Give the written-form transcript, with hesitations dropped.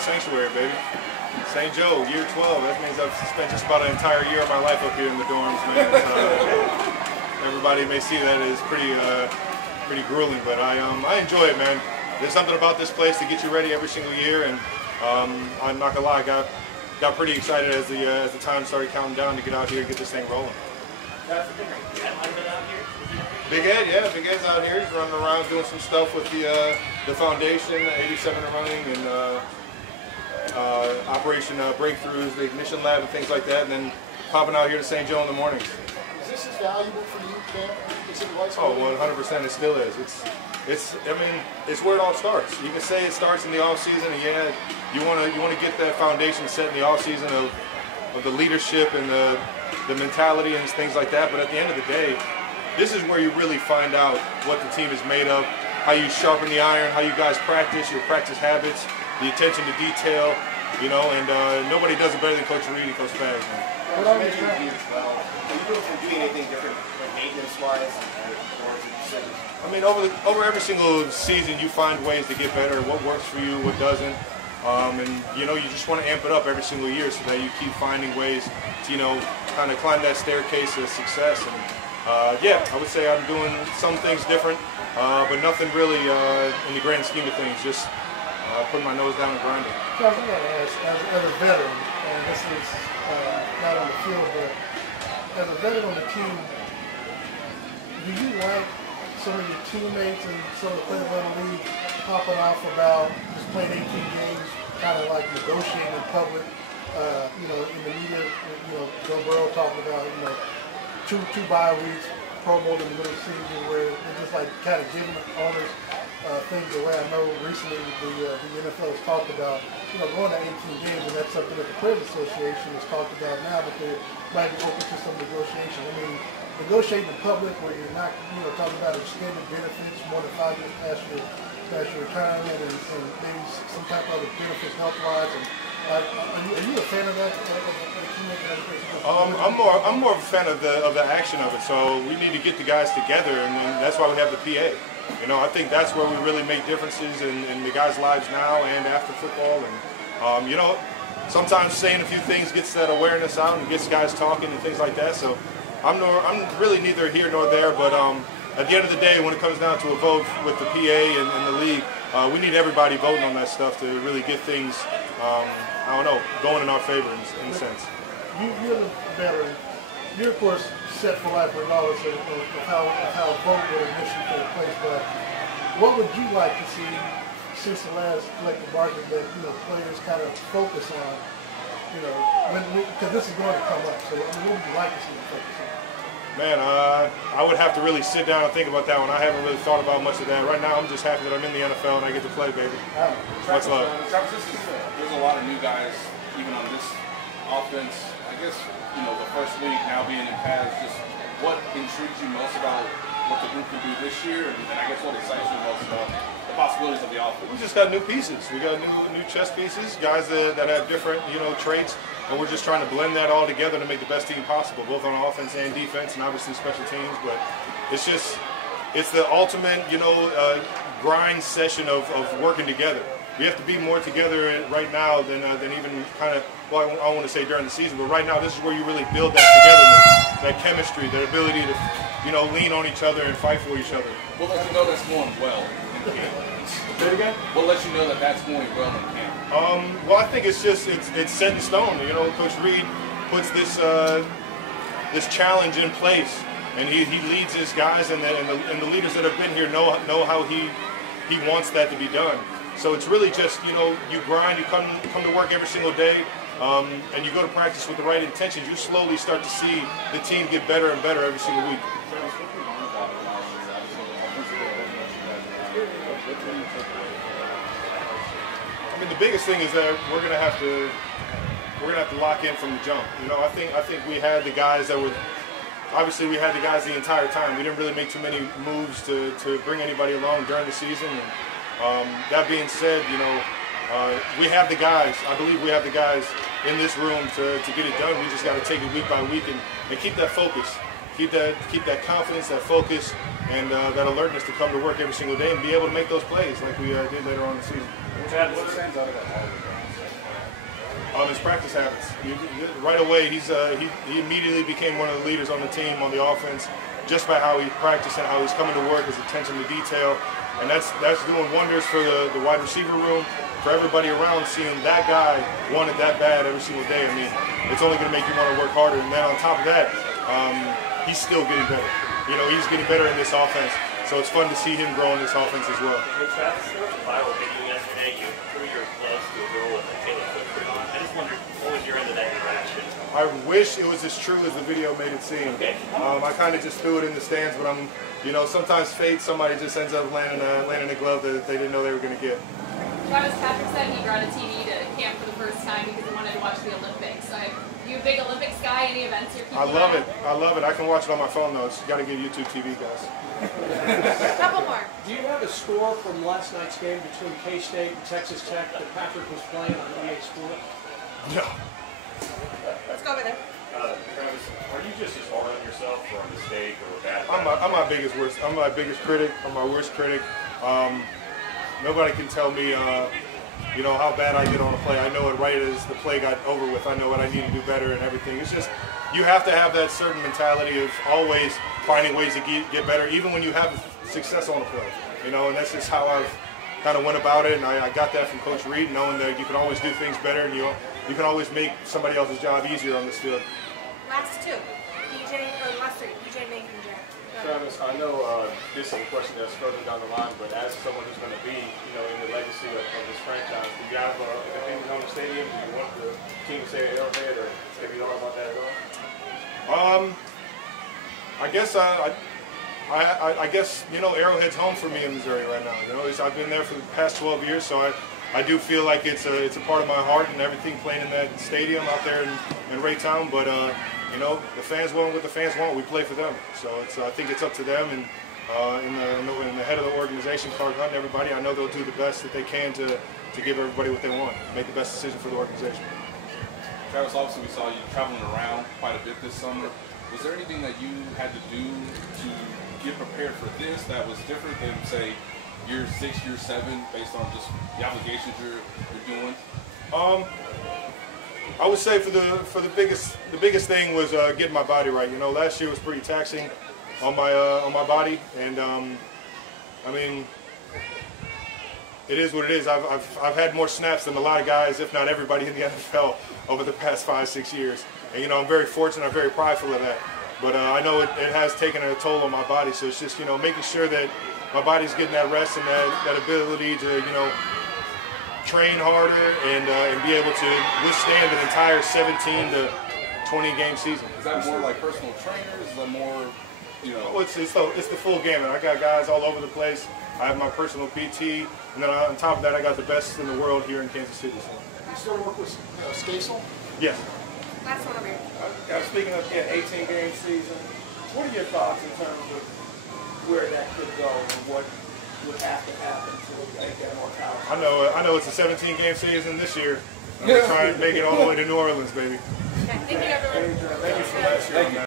sanctuary, baby. St. Joe, year 12. That means I've spent just about an entire year of my life up here in the dorms, man. Everybody may see that as pretty grueling, but I enjoy it, man. There's something about this place to get you ready every single year, and I'm not gonna lie, got pretty excited as the time started counting down to get out here and get this thing rolling. Big Ed, yeah, Big Ed's out here. He's running around doing some stuff with the foundation, 87 and running, and Operation Breakthroughs, the ignition lab, and things like that, and then popping out here to St. Joe in the mornings. Is this as valuable for you, Cam? Oh, 100%. It still is. I mean, it's where it all starts. You can say it starts in the off season, and yeah, you want to get that foundation set in the off season of the leadership and the mentality and things like that. But at the end of the day, this is where you really find out what the team is made of, how you sharpen the iron, how you guys practice, your practice habits, the attention to detail, you know, and nobody does it better than Coach Reed and Coach Fags. What are you doing anything different, like maintenance-wise? I mean, over every single season, you find ways to get better. What works for you, what doesn't, and you know, you just want to amp it up every single year so that you keep finding ways to, you know, kind of climb that staircase of success. And yeah, I would say I'm doing some things different, but nothing really in the grand scheme of things. Just putting my nose down and grinding. So I was going to ask, as a veteran, and this is not on the field, but as a veteran on the team, do you like some of your teammates and some of the players around the league popping off about just playing 18 games, kind of like negotiating in public? You know, in the media, you know, Joe Burrow talking about, you know, two bye weeks, Pro Bowl in the middle of the season, where they're just like kind of giving owners things away. I know recently the NFL has talked about, you know, going to 18 games, and that's something that the Players Association has talked about now, but they might be open to some negotiation. I mean, negotiating in public where you're not, you know, talking about extended benefits more than 5 years past your retirement, and maybe some type of other benefits health-wise. And are you a fan of that? I'm more of a fan of the action of it. So we need to get the guys together, and that's why we have the PA. You know, I think that's where we really make differences in the guys' lives now and after football. And you know, sometimes saying a few things gets that awareness out and gets guys talking and things like that. So I'm really neither here nor there. But at the end of the day, when it comes down to a vote with the PA and the league, we need everybody voting on that stuff to really get things, I don't know, going in our favor in a sense. You're the veteran. You're, of course, set for life regardless of how vote would initially take place. But what would you like to see since the last collective bargaining that, you know, players kind of focus on? You know, because this is going to come up. So I mean, what would you like to see them focus on? Man, I would have to really sit down and think about that one. I haven't really thought about much of that. Right now, I'm just happy that I'm in the NFL and I get to play, baby. Much love. Travis, there's a lot of new guys, even on this offense. I guess, you know, the first week now being in pads, just what intrigues you most about what the group can do this year, and I guess what excites you most about the possibilities of the offense? We just got new pieces. We got new chess pieces, guys that have different, you know, traits, and we're just trying to blend that all together to make the best team possible, both on offense and defense, and obviously special teams. But it's the ultimate, you know, grind session of working together. We have to be more together right now than even kind of, well, I don't want to say during the season, but right now this is where you really build that togetherness, that chemistry, that ability to, you know, lean on each other and fight for each other. What lets you know that's going well in camp? Say it again? What lets you know that that's going well in camp? Well, I think it's just it's set in stone. You know, Coach Reed puts this this challenge in place, and he leads his guys, and the leaders that have been here know how he wants that to be done. So it's really just, you know, you grind, you come to work every single day, and you go to practice with the right intentions. You slowly start to see the team get better and better every single week. I mean, the biggest thing is that we're gonna have to lock in from the jump. You know, I think we had the guys that were. Obviously, we had the guys the entire time. We didn't really make too many moves to bring anybody along during the season. And that being said, you know, we have the guys. I believe we have the guys in this room to get it done. We just got to take it week by week and keep that focus, keep that confidence, that focus, and that alertness to come to work every single day and be able to make those plays like we did later on in the season. What stands out of that all? his practice habits. Right away, he immediately became one of the leaders on the team on the offense, just by how he practiced and how he's coming to work, his attention to detail, and that's doing wonders for the wide receiver room, for everybody around, seeing that guy want it that bad every single day. I mean, it's only going to make you want to work harder. And then on top of that, he's still getting better. You know, he's getting better in this offense. So it's fun to see him grow in this offense as well. Hey Travis, there was a viral video yesterday. You threw your gloves to a girl with a Taylor Swift shirt on. I just wondered, what was your end of that interaction? I wish it was as true as the video made it seem. Okay. I kind of just threw it in the stands, but you know, sometimes fate, somebody just ends up landing a glove that they didn't know they were going to get. Travis, Patrick said he brought a TV to camp for the first time because he wanted to watch the Olympics. You a big Olympics guy? Any events you're keeping I love it. I love it. I can watch it on my phone though. You got to get YouTube TV, guys. A couple more. Do you have a score from last night's game between K-State and Texas Tech that Patrick was playing on EA Sports? No. Let's go over there. Travis, are you just as hard on yourself for a mistake or a bad? I'm my biggest worst. I'm my biggest critic. I'm my worst critic. Nobody can tell me, you know, how bad I did on a play. I know it right as the play got over with. I know what I need to do better and everything. It's just, you have to have that certain mentality of always finding ways to get better, even when you have success on a play. You know, and that's just how I've kind of went about it. And I got that from Coach Reed, knowing that you can always do things better and you can always make somebody else's job easier on this field. Last two. Last three. PJ, Nate, and Jack. Travis, I know this is a question that's further down the line, but as someone who's going to be, you know, in the legacy of this franchise, do you have an opinion on the stadium? Do you want the team to say Arrowhead, or have you thought about that at all? I guess you know, Arrowhead's home for me in Missouri right now. You know, I've been there for the past 12 years, so I do feel like it's a part of my heart and everything playing in that stadium out there in Raytown. But you know, the fans want what the fans want. We play for them, so I think it's up to them and in the head of the organization, Clark Hunt, and everybody. I know they'll do the best that they can to give everybody what they want, make the best decision for the organization. Travis, obviously we saw you traveling around quite a bit this summer. Was there anything that you had to do to get prepared for this that was different than, say, year 6, year 7, based on just the obligations you're doing? I would say for the biggest thing was getting my body right. You know, last year was pretty taxing on my body, and I mean, it is what it is. I've had more snaps than a lot of guys, if not everybody in the NFL, over the past 5-6 years. And you know, I'm very fortunate. I'm very prideful of that. But I know it has taken a toll on my body. So it's just, you know, making sure that my body's getting that rest and that ability to, you know, train harder and be able to withstand an entire 17 to 20 game season. Is that more like personal trainers? Is that more, you know? Well, it's the full gamut. I got guys all over the place. I have my personal PT, and then on top of that, I got the best in the world here in Kansas City. So. You still work with Skasel? Yes. Last one over here. Speaking of an 18-game season, what are your thoughts in terms of where that could go and what would have to happen to make that more powerful? I know it's a 17-game season this year. I'm going to try and make it all the way to New Orleans, baby. Okay, thank you, everyone. Thank you for that.